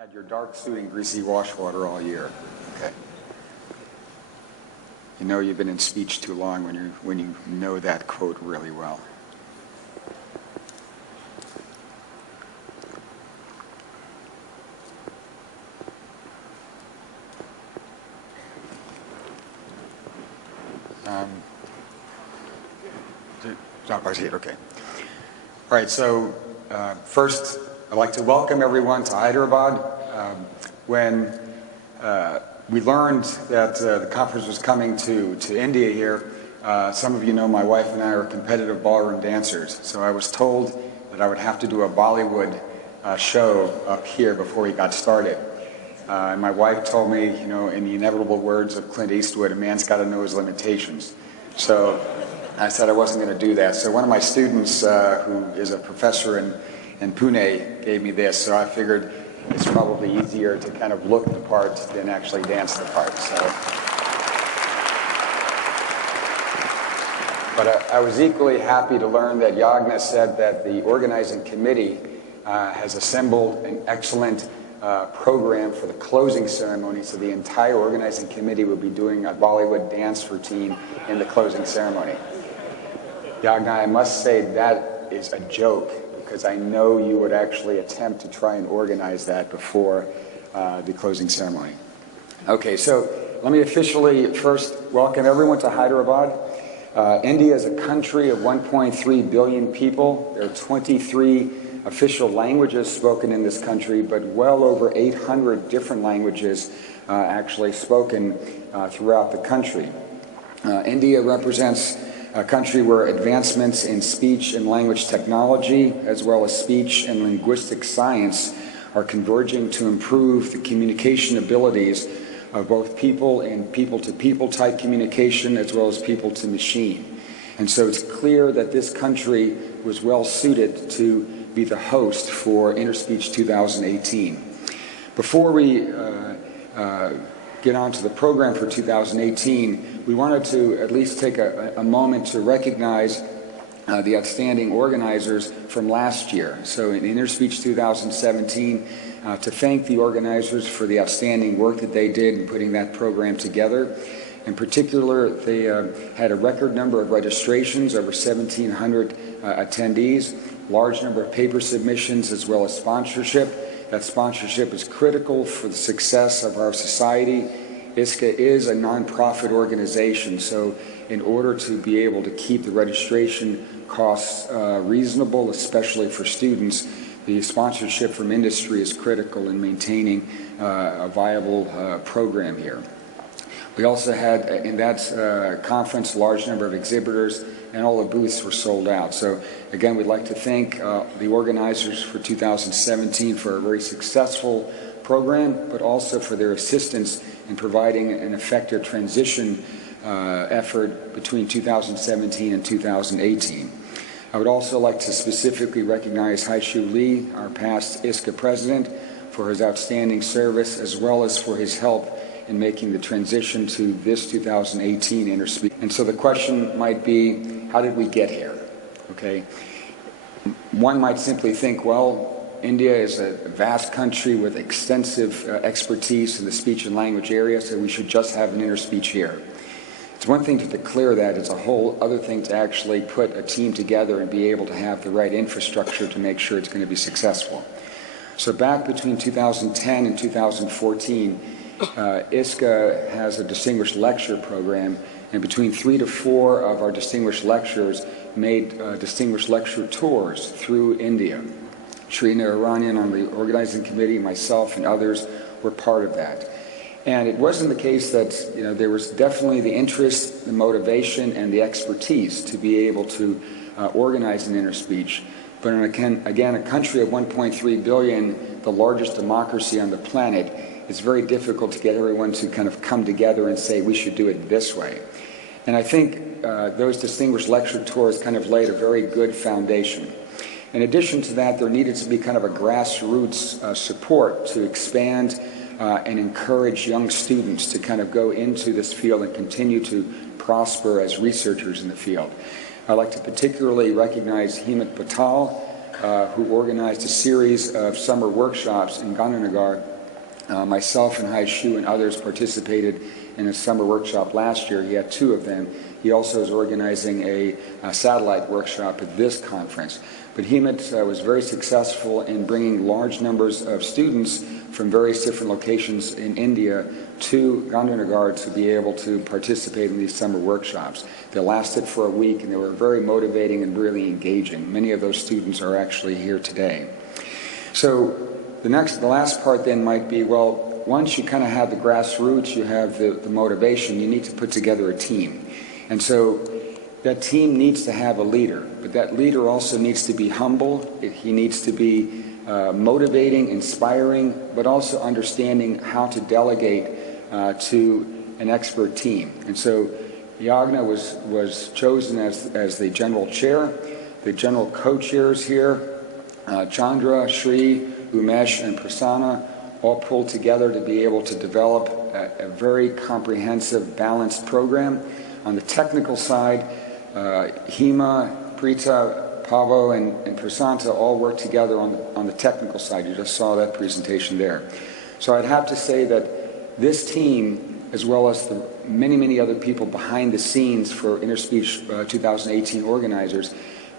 Had your dark suit and greasy wash water all year. Okay. You know you've been in speech too long when you know that quote really well. Okay. All right, so first I'd like to welcome everyone to Hyderabad. When we learned that the conference was coming to India here, some of you know my wife and I are competitive ballroom dancers, so I was told that I would have to do a Bollywood show up here before we got started. And my wife told me, you know, in the inevitable words of Clint Eastwood, a man's got to know his limitations. So I said I wasn't going to do that. So one of my students, who is a professor in Pune, gave me this. So I figured it's probably easier to kind of look the part than actually dance the part. So, but I was equally happy to learn that Yagna said that the organizing committee has assembled an excellent program for the closing ceremony. So the entire organizing committee will be doing a Bollywood dance routine in the closing ceremony. Yagna, I must say that is a joke, because I know you would actually attempt to try and organize that before the closing ceremony. Okay, so let me officially first welcome everyone to Hyderabad. India is a country of 1.3 billion people. There are 23 official languages spoken in this country, but well over 800 different languages actually spoken throughout the country. India represents a country where advancements in speech and language technology, as well as speech and linguistic science, are converging to improve the communication abilities of both people and people-to-people type communication, as well as people-to-machine. And so it's clear that this country was well suited to be the host for Interspeech 2018. Before we get on to the program for 2018, we wanted to at least take a moment to recognize the outstanding organizers from last year. So in Interspeech 2017, to thank the organizers for the outstanding work that they did in putting that program together. In particular, they had a record number of registrations, over 1,700 attendees, large number of paper submissions, as well as sponsorship. That sponsorship is critical for the success of our society. ISCA is a nonprofit organization, so in order to be able to keep the registration costs reasonable, especially for students, the sponsorship from industry is critical in maintaining a viable program here. We also had, in that conference, a large number of exhibitors, and all the booths were sold out. So again, we'd like to thank the organizers for 2017 for a very successful program, but also for their assistance in providing an effective transition effort between 2017 and 2018. I would also like to specifically recognize Haishu Lee, our past ISCA president, for his outstanding service, as well as for his help in making the transition to this 2018 Interspeech. And so the question might be, how did we get here? Okay. One might simply think, well, India is a vast country with extensive expertise in the speech and language area, so we should just have an Interspeech here. It's one thing to declare that, it's a whole other thing to actually put a team together and be able to have the right infrastructure to make sure it's going to be successful. So back between 2010 and 2014, ISCA has a distinguished lecture program, and between 3 to 4 of our distinguished lecturers made distinguished lecture tours through India. Shrina Aranyan on the organizing committee, myself and others were part of that. And it wasn't the case that, you know, there was definitely the interest, the motivation, and the expertise to be able to organize an Interspeech. But again, a country of 1.3 billion, the largest democracy on the planet, it's very difficult to get everyone to kind of come together and say we should do it this way. And I think those distinguished lecture tours kind of laid a very good foundation. In addition to that, there needed to be kind of a grassroots support to expand and encourage young students to kind of go into this field and continue to prosper as researchers in the field. I'd like to particularly recognize Hemant Patel, who organized a series of summer workshops in Gandhinagar. Myself and Hai Shu and others participated in a summer workshop last year. He had 2 of them. He also is organizing a satellite workshop at this conference. But Hemant was very successful in bringing large numbers of students from various different locations in India to Gandhinagar to be able to participate in these summer workshops. They lasted for a week and they were very motivating and really engaging. Many of those students are actually here today. So the last part then might be, well, once you kind of have the grassroots, you have the motivation, you need to put together a team. And so that team needs to have a leader, but that leader also needs to be humble. He needs to be motivating, inspiring, but also understanding how to delegate to an expert team. And so Yagna was chosen as the general chair. The general co-chairs here, Chandra, Shri, Umesh, and Prasanna, all pulled together to be able to develop a very comprehensive, balanced program. On the technical side, Hema, Prita, Pavo, and Prasanta all work together on the technical side. You just saw that presentation there. So I'd have to say that this team, as well as the many, many other people behind the scenes for Interspeech 2018 organizers,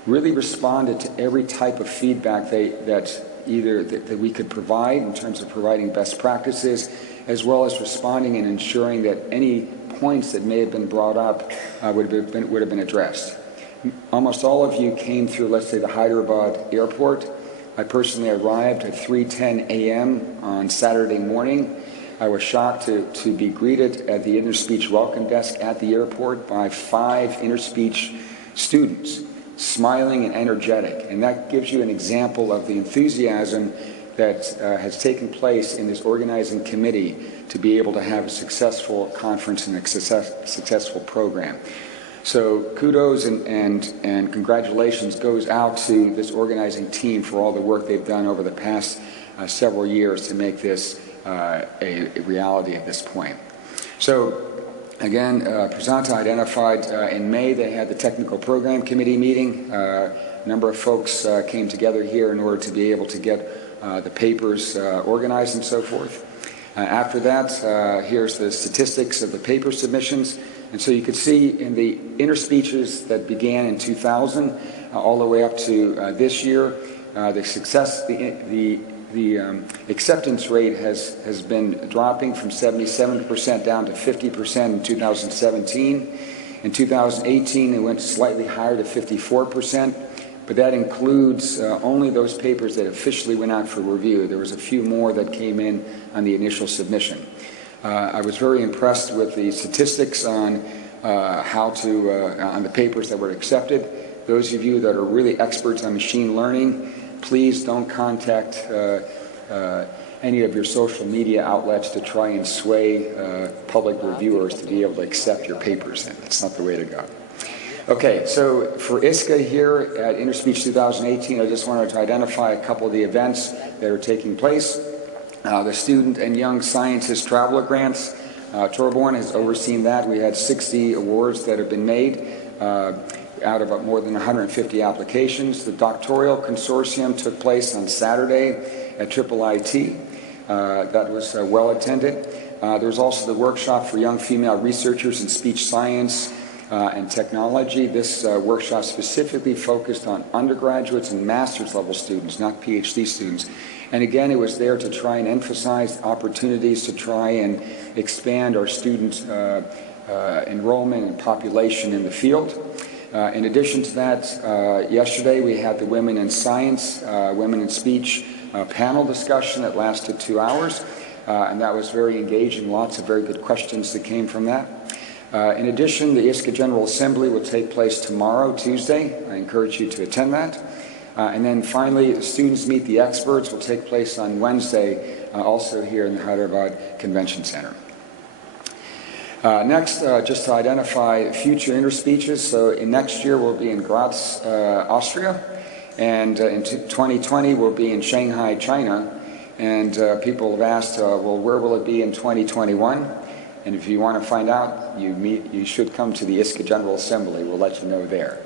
really responded to every type of feedback that we could provide in terms of providing best practices, as well as responding and ensuring that any points that may have been brought up would have been addressed. Almost all of you came through, let's say, the Hyderabad airport. I personally arrived at 3:10 a.m. on Saturday morning. I was shocked to be greeted at the Interspeech welcome desk at the airport by 5 Interspeech students, smiling and energetic. And that gives you an example of the enthusiasm that has taken place in this organizing committee to be able to have a successful conference and a successful program. So kudos and congratulations goes out to this organizing team for all the work they've done over the past several years to make this a reality at this point. So again, Prasanta identified in May they had the technical program committee meeting. A number of folks came together here in order to be able to get the papers organized and so forth. After that, here's the statistics of the paper submissions. And so you could see in the interspeeches that began in 2000 all the way up to this year, the acceptance rate has been dropping from 77% down to 50% in 2017. In 2018, it went slightly higher to 54%, but that includes only those papers that officially went out for review. There was a few more that came in on the initial submission. I was very impressed with the statistics on on the papers that were accepted. Those of you that are really experts on machine learning, please don't contact any of your social media outlets to try and sway public reviewers to be able to accept your papers. That's not the way to go. Okay, so for ISCA here at Interspeech 2018, I just wanted to identify a couple of the events that are taking place. The Student and Young Scientist Traveler Grants, Torborn has overseen that. We had 60 awards that have been made out of more than 150 applications. The Doctoral Consortium took place on Saturday at IIIT. That was well attended. There was also the workshop for young female researchers in speech science and technology. This workshop specifically focused on undergraduates and master's level students, not PhD students. And again, it was there to try and emphasize opportunities to try and expand our student enrollment and population in the field. In addition to that, yesterday we had the Women in Science, Women in Speech panel discussion that lasted 2 hours, and that was very engaging. Lots of very good questions that came from that. In addition, the ISCA General Assembly will take place tomorrow, Tuesday. I encourage you to attend that. And then finally, the Students Meet the Experts will take place on Wednesday, also here in the Hyderabad Convention Center. Next, just to identify future interspeeches. So next year we'll be in Graz, Austria, and in 2020 we'll be in Shanghai, China. And people have asked, well, where will it be in 2021? And if you want to find out, you should come to the ISCA General Assembly. We'll let you know there.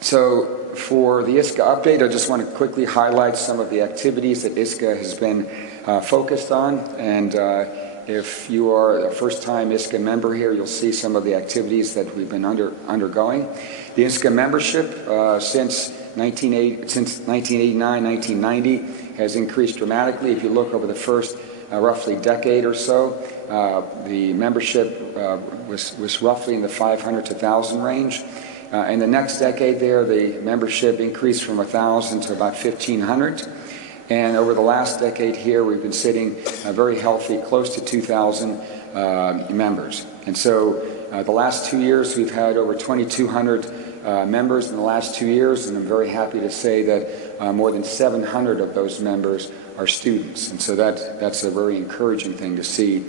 So for the ISCA update, I just want to quickly highlight some of the activities that ISCA has been focused on. And if you are a first-time ISCA member here, you'll see some of the activities that we've been undergoing. The ISCA membership since 1989, 1990 has increased dramatically. If you look over the first roughly decade or so, the membership was roughly in the 500 to 1,000 range. In the next decade there, the membership increased from 1,000 to about 1,500. And over the last decade here, we've been sitting very healthy, close to 2,000 members. And so the last 2 years, we've had over 2,200 members in the last 2 years, and I'm very happy to say that more than 700 of those members are students. And so that's a very encouraging thing to see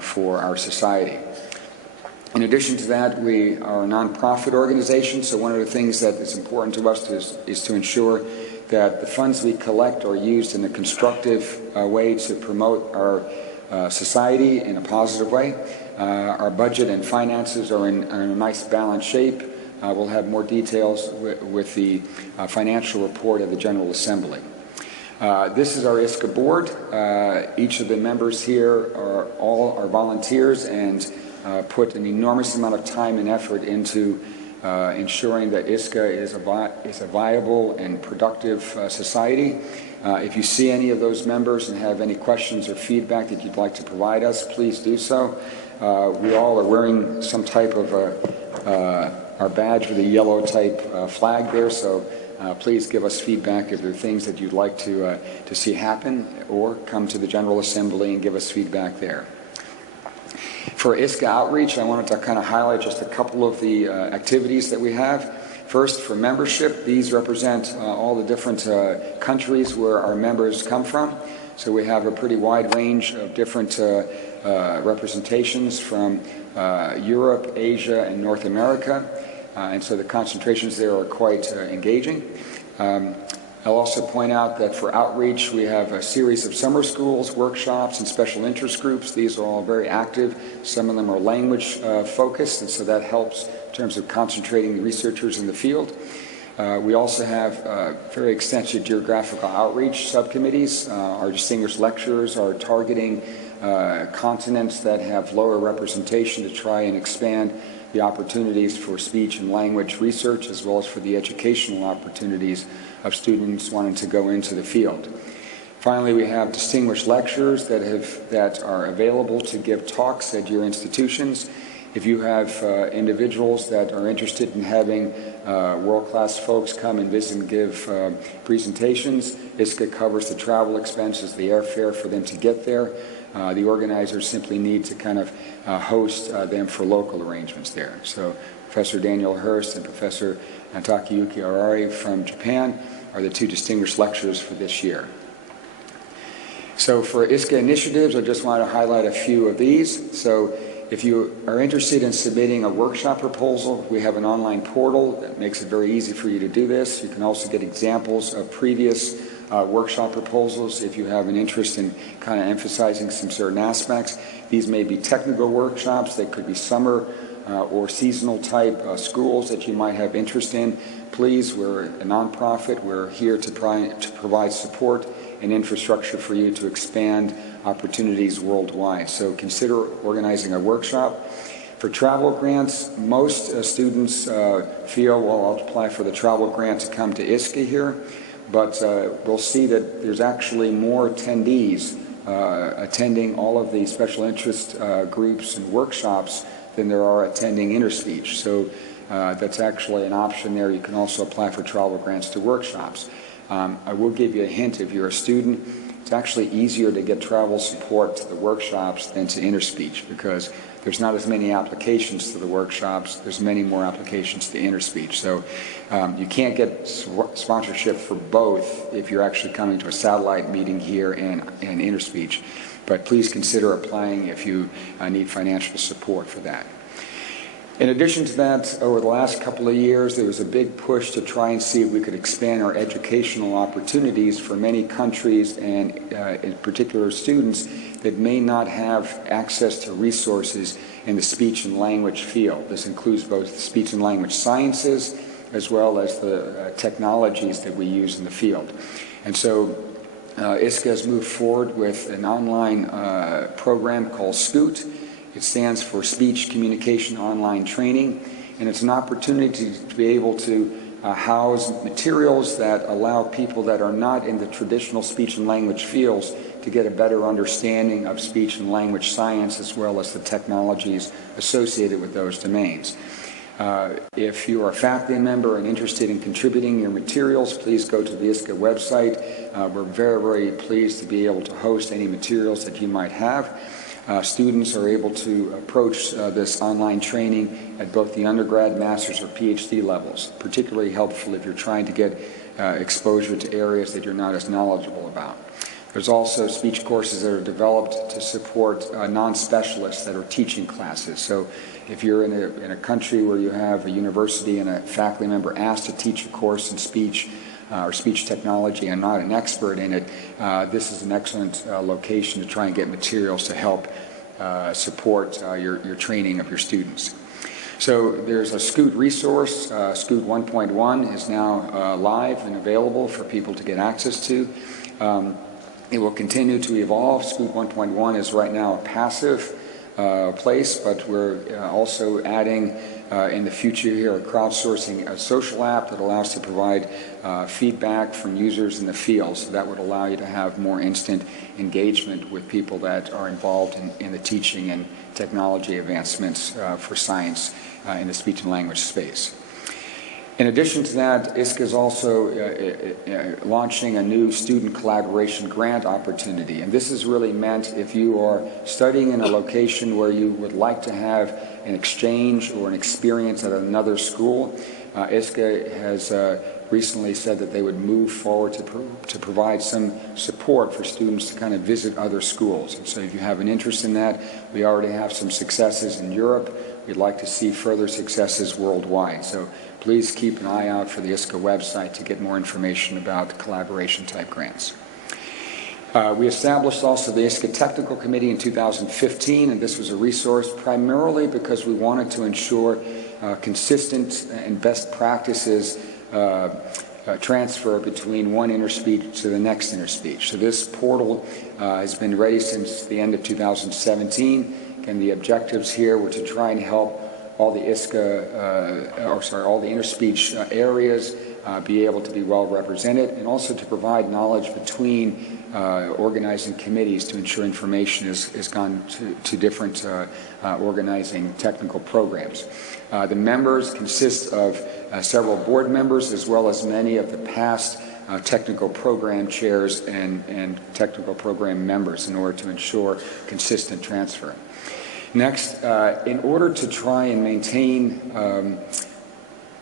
for our society. In addition to that, we are a nonprofit organization, so one of the things that is important to us is to ensure that the funds we collect are used in a constructive way to promote our society in a positive way. Our budget and finances are in a nice balanced shape. We'll have more details with the financial report of the General Assembly. This is our ISCA board. Each of the members here are volunteers and put an enormous amount of time and effort into ensuring that ISCA is a viable and productive society. If you see any of those members and have any questions or feedback that you'd like to provide us, please do so. We all are wearing some type of our badge with a yellow type flag there, so please give us feedback if there are things that you'd like to see happen, or come to the General Assembly and give us feedback there. For ISCA outreach, I wanted to kind of highlight just a couple of the activities that we have. First, for membership, these represent all the different countries where our members come from. So we have a pretty wide range of different representations from Europe, Asia, and North America. And so the concentrations there are quite engaging. I'll also point out that for outreach, we have a series of summer schools, workshops, and special interest groups. These are all very active. Some of them are language focused, and so that helps in terms of concentrating the researchers in the field. We also have very extensive geographical outreach subcommittees. Our distinguished lecturers are targeting continents that have lower representation to try and expand the opportunities for speech and language research, as well as for the educational opportunities of students wanting to go into the field. Finally, we have distinguished lecturers that are available to give talks at your institutions. If you have individuals that are interested in having world-class folks come and visit and give presentations, ISCA covers the travel expenses, the airfare for them to get there. The organizers simply need to kind of host them for local arrangements there. So Professor Daniel Hurst and Professor Takayuki Arari from Japan are the two distinguished lecturers for this year. So for ISCA initiatives, I just want to highlight a few of these. So if you are interested in submitting a workshop proposal, we have an online portal that makes it very easy for you to do this. You can also get examples of previous workshop proposals if you have an interest in kind of emphasizing some certain aspects. These may be technical workshops, they could be summer or seasonal type schools that you might have interest in. Please, we're a nonprofit, we're here to provide support and infrastructure for you to expand opportunities worldwide. So consider organizing a workshop. For travel grants, most students feel, well, I'll apply for the travel grant to come to ISCA here. But we'll see that there's actually more attendees attending all of the special interest groups and workshops than there are attending Interspeech. So that's actually an option there. You can also apply for travel grants to workshops. I will give you a hint. If you're a student, it's actually easier to get travel support to the workshops than to Interspeech, because there's not as many applications to the workshops. There's many more applications to Interspeech. So you can't get sponsorship for both if you're actually coming to a satellite meeting here and Interspeech. But please consider applying if you need financial support for that. In addition to that, over the last couple of years, there was a big push to try and see if we could expand our educational opportunities for many countries and in particular students that may not have access to resources in the speech and language field. This includes both speech and language sciences as well as the technologies that we use in the field. And so ISCA has moved forward with an online program called SCOOT. It stands for Speech Communication Online Training, and it's an opportunity to be able to house materials that allow people that are not in the traditional speech and language fields to get a better understanding of speech and language science as well as the technologies associated with those domains. If you are a faculty member and interested in contributing your materials, please go to the ISCA website. We're very, very pleased to be able to host any materials that you might have. Students are able to approach this online training at both the undergrad, master's, or PhD levels, particularly helpful if you're trying to get exposure to areas that you're not as knowledgeable about. There's also speech courses that are developed to support non-specialists that are teaching classes. So if you're in a country where you have a university and a faculty member asked to teach a course in speech or speech technology and not an expert in it, this is an excellent location to try and get materials to help support your training of your students. So there's a SCOOT resource. SCOOT 1.1 is now live and available for people to get access to. It will continue to evolve. SCOOT 1.1 is right now a passive place, but we're also adding in the future here a crowdsourcing a social app that allows to provide feedback from users in the field. So that would allow you to have more instant engagement with people that are involved in the teaching and technology advancements for science in the speech and language space. In addition to that, ISCA is also launching a new student collaboration grant opportunity. And this is really meant if you are studying in a location where you would like to have an exchange or an experience at another school. ISCA has recently said that they would move forward to provide some support for students to kind of visit other schools. And so if you have an interest in that, we already have some successes in Europe. We'd like to see further successes worldwide. So please keep an eye out for the ISCA website to get more information about collaboration type grants. We established also the ISCA Technical Committee in 2015, and this was a resource primarily because we wanted to ensure consistent and best practices transfer between one interspeech to the next interspeech. So this portal has been ready since the end of 2017, and the objectives here were to try and help all the all the interspeech areas be able to be well represented, and also to provide knowledge between organizing committees to ensure information is gone to different organizing technical programs. The members consist of several board members as well as many of the past technical program chairs and technical program members in order to ensure consistent transfer. Next, in order to try and maintain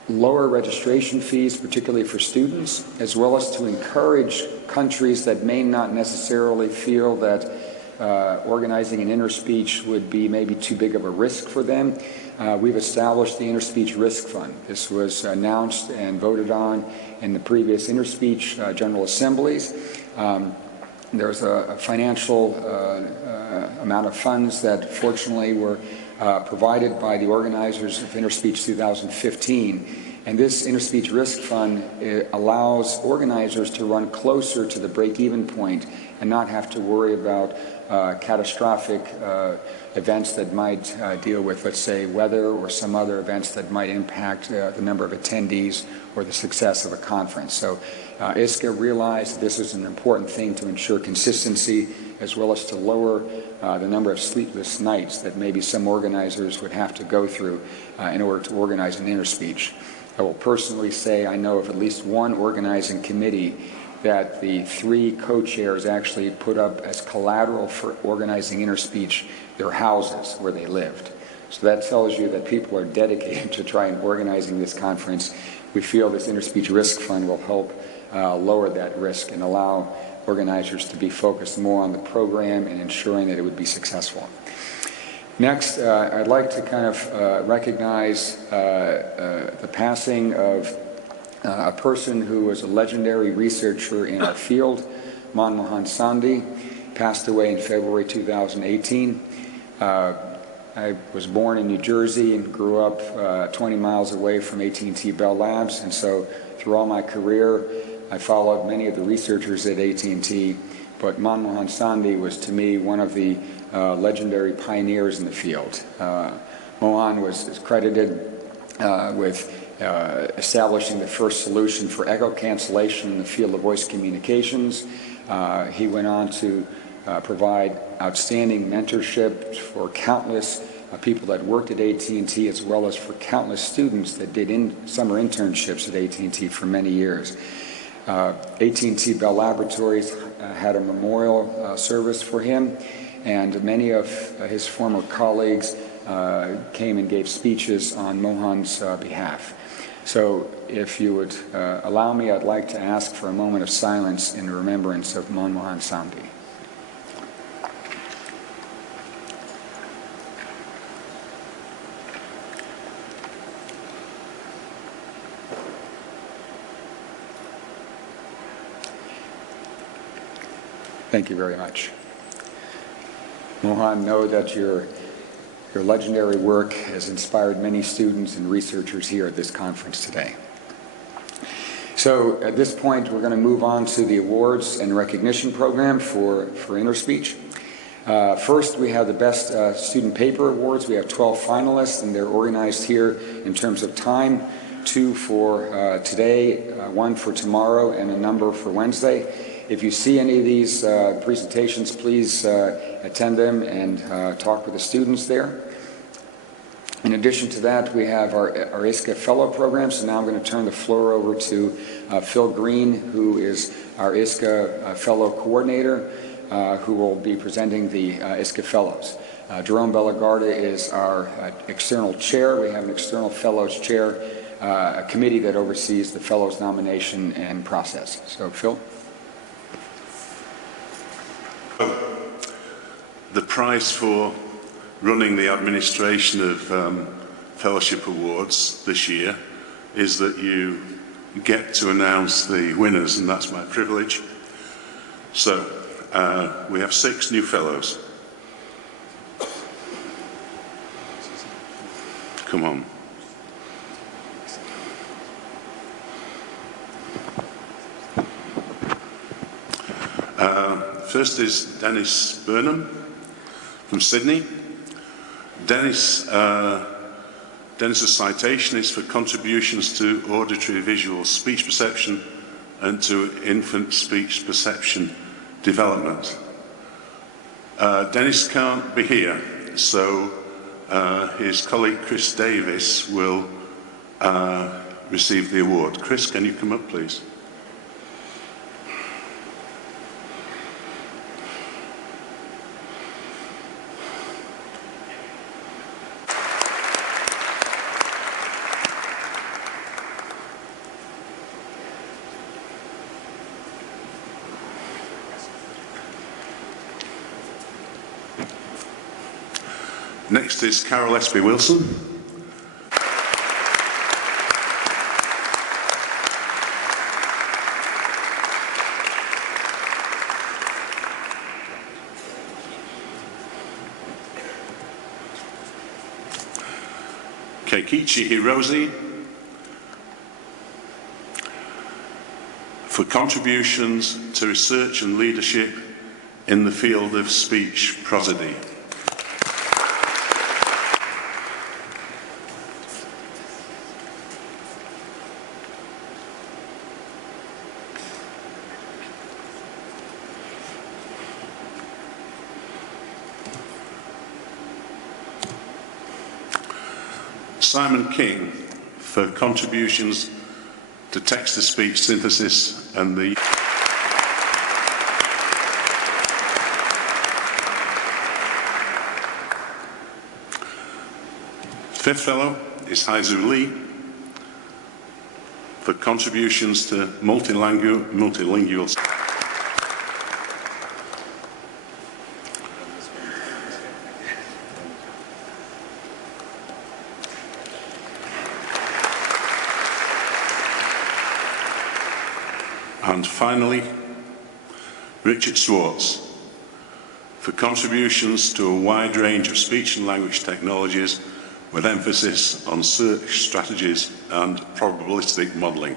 lower registration fees, particularly for students, as well as to encourage countries that may not necessarily feel that organizing an interspeech would be maybe too big of a risk for them, we've established the Interspeech Risk Fund. This was announced and voted on in the previous Interspeech General Assemblies. There's a financial amount of funds that fortunately were provided by the organizers of Interspeech 2015. And this Interspeech Risk Fund allows organizers to run closer to the break-even point and not have to worry about catastrophic events that might deal with, let's say, weather or some other events that might impact the number of attendees or the success of a conference. So ISCA realized this is an important thing to ensure consistency as well as to lower the number of sleepless nights that maybe some organizers would have to go through in order to organize an interspeech. I will personally say I know of at least one organizing committee that the 3 co-chairs actually put up as collateral for organizing interspeech their houses where they lived. So that tells you that people are dedicated to try and organizing this conference. We feel this Interspeech Risk Fund will help lower that risk and allow organizers to be focused more on the program and ensuring that it would be successful. Next, I'd like to kind of recognize the passing of a person who was a legendary researcher in our field, Manmohan Sandhi, passed away in February 2018. I was born in New Jersey and grew up 20 miles away from AT&T Bell Labs, and so through all my career, I followed many of the researchers at AT&T, but Manmohan Sandhi was, to me, one of the legendary pioneers in the field. Mohan is credited with establishing the first solution for echo cancellation in the field of voice communications. He went on to provide outstanding mentorship for countless people that worked at AT&T, as well as for countless students that did summer internships at AT&T for many years. AT&T Bell Laboratories had a memorial service for him, and many of his former colleagues came and gave speeches on Mohan's behalf. So if you would allow me, I'd like to ask for a moment of silence in remembrance of Manmohan Sandhi. Thank you very much. Mohan, know that your legendary work has inspired many students and researchers here at this conference today. So at this point, we're going to move on to the awards and recognition program for Interspeech. First, we have the Best Student Paper Awards. We have 12 finalists, and they're organized here in terms of time, 2 for today, 1 for tomorrow, and a number for Wednesday. If you see any of these presentations, please attend them and talk with the students there. In addition to that, we have our ISCA Fellow Program. So now I'm going to turn the floor over to Phil Green, who is our ISCA Fellow Coordinator, who will be presenting the ISCA Fellows. Jerome Bellagarda is our External Chair. We have an External Fellows Chair, a committee that oversees the Fellows nomination and process. So, Phil. The prize for running the administration of Fellowship Awards this year is that you get to announce the winners, and that's my privilege. So we have 6 new fellows. Come on. First is Dennis Burnham from Sydney. Dennis's citation is for contributions to auditory visual speech perception and to infant speech perception development. Dennis can't be here, so his colleague Chris Davis will receive the award. Chris, can you come up, please? Next is Carol Espy Wilson. Keikichi Hiroshi for contributions to research and leadership in the field of speech prosody. Simon King for contributions to text-to-speech synthesis and the fifth fellow is Haizu Lee for contributions to multilingual and finally, Richard Schwartz for contributions to a wide range of speech and language technologies with emphasis on search strategies and probabilistic modelling.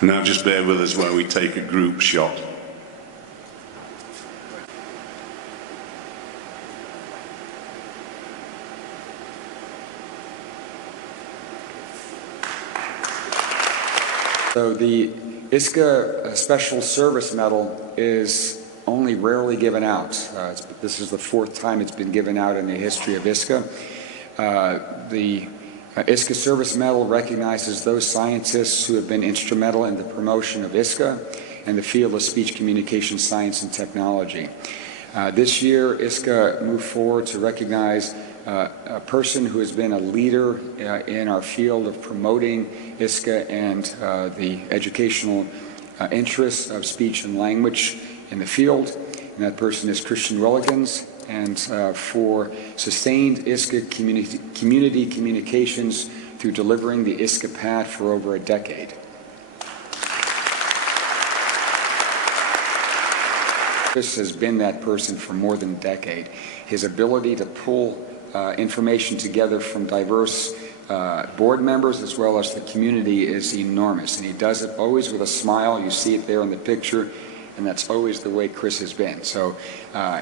Now just bear with us while we take a group shot. So the ISCA Special Service Medal is only rarely given out. This is the 4th time it's been given out in the history of ISCA. The ISCA Service Medal recognizes those scientists who have been instrumental in the promotion of ISCA and the field of speech communication science and technology. This year, ISCA moved forward to recognize a person who has been a leader in our field of promoting ISCA and the educational interests of speech and language in the field. And that person is Christian Willikins. And for sustained ISCA community communications through delivering the ISCA pad for over a decade. Chris has been that person for more than a decade. His ability to pull information together from diverse board members as well as the community is enormous. And he does it always with a smile. You see it there in the picture. And that's always the way Chris has been. So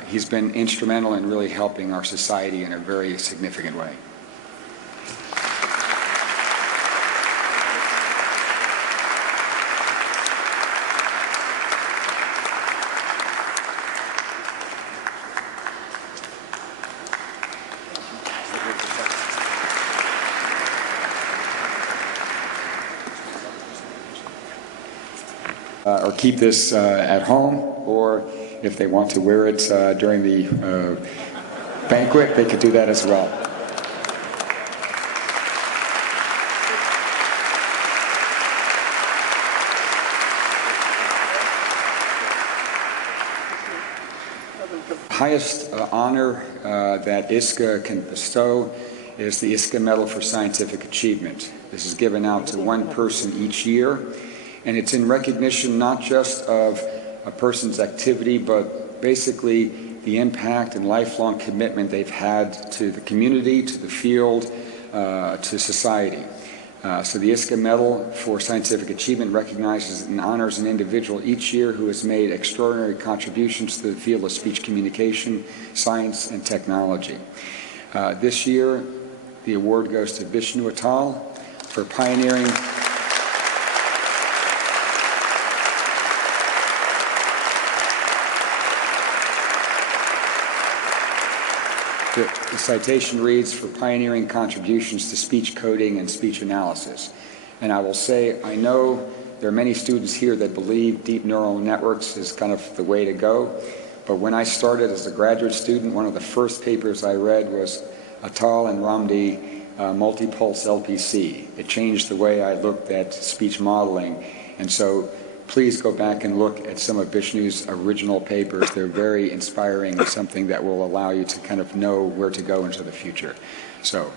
he's been instrumental in really helping our society in a very significant way. Or keep this at home, or if they want to wear it during the banquet, they could do that as well. Highest honor that ISCA can bestow is the ISCA Medal for Scientific Achievement. This is given out to one person each year. And it's in recognition not just of a person's activity, but basically the impact and lifelong commitment they've had to the community, to the field, to society. So the ISCA Medal for Scientific Achievement recognizes and honors an individual each year who has made extraordinary contributions to the field of speech communication, science, and technology. This year, the award goes to Vishnu et al. For pioneering The citation reads, for pioneering contributions to speech coding and speech analysis. And I will say, I know there are many students here that believe deep neural networks is kind of the way to go. But when I started as a graduate student, one of the first papers I read was Atal and Ramdi multipulse LPC. It changed the way I looked at speech modeling. And so please go back and look at some of Vishnu's original papers. They're very inspiring and something that will allow you to kind of know where to go into the future. So.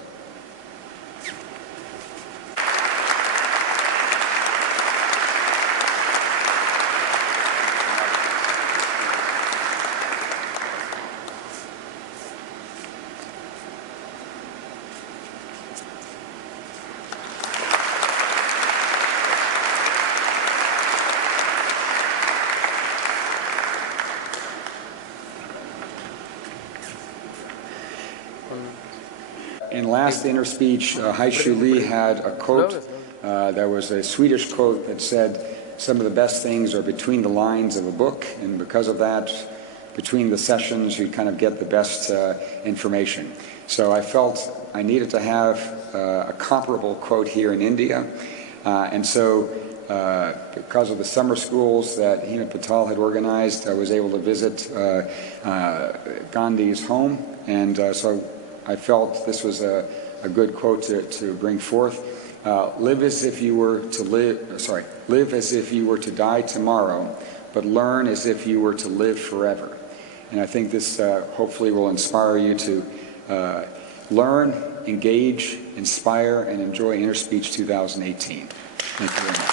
In last Interspeech, Haishu Lee had a quote. There was a Swedish quote that said, some of the best things are between the lines of a book, and because of that, between the sessions, you kind of get the best information. So I felt I needed to have a comparable quote here in India. And so because of the summer schools that Hina Patel had organized, I was able to visit Gandhi's home. And so I felt this was a good quote to bring forth. Live as if you were to live as if you were to die tomorrow, but learn as if you were to live forever. And I think this hopefully will inspire you to learn, engage, inspire, and enjoy Interspeech 2018. Thank you very much.